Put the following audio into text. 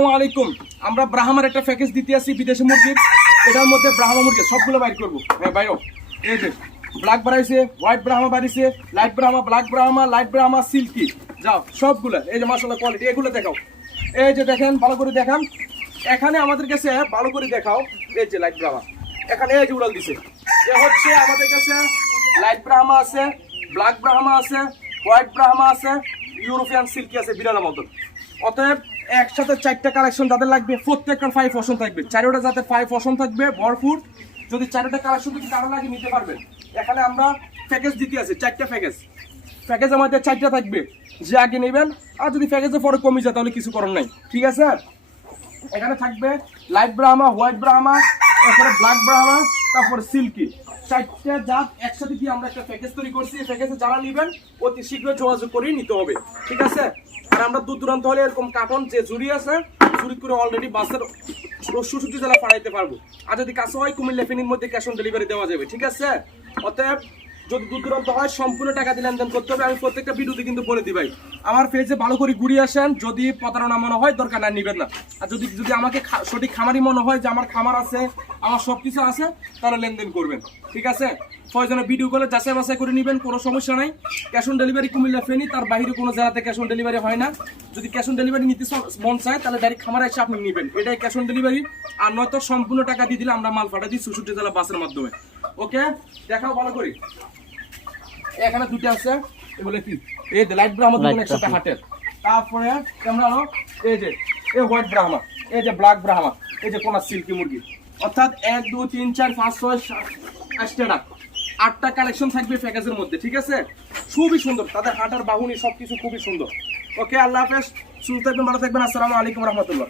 আসসালামাইকুম। আমরা ব্রাহ্মার একটা প্যাকেজ দিতে আসি বিদেশি মুরগির। এটার মধ্যে ব্রাহ্মা মুরগি সবগুলো বাইর করবো। হ্যাঁ বাইরো, এই যে ব্ল্যাক বাড়াইছে, হোয়াইট ব্রাহ্মা বাড়িছে, light Brahma, black Brahma, light Brahma, silkie, যাও সবগুলো। এই যে মাশাআল্লাহ কোয়ালিটি, এগুলো দেখাও। এই যে দেখেন, ভালো করে দেখান। এখানে আমাদের কাছে ভালো করে দেখাও। এই যে লাইট ব্রাহ্মা, এখানে এই যে উড়াল দিছে। এ হচ্ছে আমাদের কাছে লাইট ব্রাহ্মা আছে, ব্ল্যাক ব্রাহ্মা আছে, হোয়াইট ব্রাহ্মা আছে, ইউরোপিয়ান সিল্কি আছে বিড়ালের মতন। অতএব একসাথে 4টা কালেকশন যাদের লাগবে, প্রত্যেকটার 5 অপশন থাকবে। 4টা যাতে 5 অপশন থাকবে ভরপুর। যদি 4টা কালেকশন যদি কারো লাগে নিতে পারবেন। এখানে আমরা প্যাকেজ দিতে আছে 4টা প্যাকেজ আমাদের 4টা থাকবে, যে আগে নেবেন। আর যদি প্যাকেজে পরে কমে যায় তাহলে কিছু করার নাই, ঠিক আছে। এখানে থাকবে লাইট ব্রাহ্মা, হোয়াইট ব্রাহ্মা, তারপরে ব্ল্যাক ব্রাহ্মা, তারপরে সিল্কি। 4টা জাত একসাথে দিয়ে আমরা একটা প্যাকেজ তৈরি করছি। এই প্যাকেজে যারা নেবেন অতি শীঘ্রই যোগাযোগ করে নিতে হবে, ঠিক আছে। আর আমরা দূর দূরান্ত হলে এরকম কার্টন যে ঝুড়ি আছে, ঝুড়ি করে অলরেডি বাসের 64 জেলা পাঠাইতে পারবো। আর যদি কাছে হয় কুমিল্লা ফেনীর মধ্যে ক্যাশ অন ডেলিভারি দেওয়া যাবে, ঠিক আছে। অতএব যদি দূর দূরান্ত হয় সম্পূর্ণ টাকা দিয়ে লেনদেন করতে হবে। আমি প্রত্যেকটা ভিডিওতে কিন্তু বলে দিই ভাই, আমার পেজে ভালো করে ঘুরিয়ে আসেন। যদি প্রতারণা মনে হয় দরকার না, নিবেন না। আর যদি যদি আমাকে সঠিক খামারি মনে হয় যে আমার খামার আছে, আমার সবকিছু আছে, তাহলে লেনদেন করবেন, ঠিক আছে। প্রয়োজনে ভিডিও কলে যাচাই বাছাই করে নেবেন, কোনো সমস্যা নাই। Cash on delivery Comilla Feni, তার বাইরে কোনো জায়গাতে ক্যাশ অন ডেলিভারি হয় না। যদি ক্যাশ অন ডেলিভারি নিতে মন চায় তাহলে ডাইরেক্ট খামারে এসে আপনি নেবেন, এটাই ক্যাশ অন ডেলিভারি। আর নয়তো সম্পূর্ণ টাকা দিয়ে দিলে আমরা মাল পাঠাই দিই 64 জেলা বাসের মাধ্যমে। ওকে, দেখাও ভালো করে। এখানে দুটো আছে, এগুলো কি এই যে লাইট ব্রাহ্মা, দুটো একসাথে হাটের। তারপরে তোমরা আনো এই যে এই হোয়াইট ব্রাহ্মা, এই যে ব্ল্যাক ব্রাহ্মা, এই যে কোনা সিল্কি মুরগি। অর্থাৎ 1 2 3 4 5 6 7 8টা কালেকশন থাকবে প্যাকেজের মধ্যে, ঠিক আছে। খুবই সুন্দর, তাদের হাটার বাহুনি সবকিছু খুবই সুন্দর। ওকে, আল্লাহ হাফেজ, সুস্থ থাকবেন, ভালো থাকবেন। আসসালামু আলাইকুম রহমতুল্লাহ।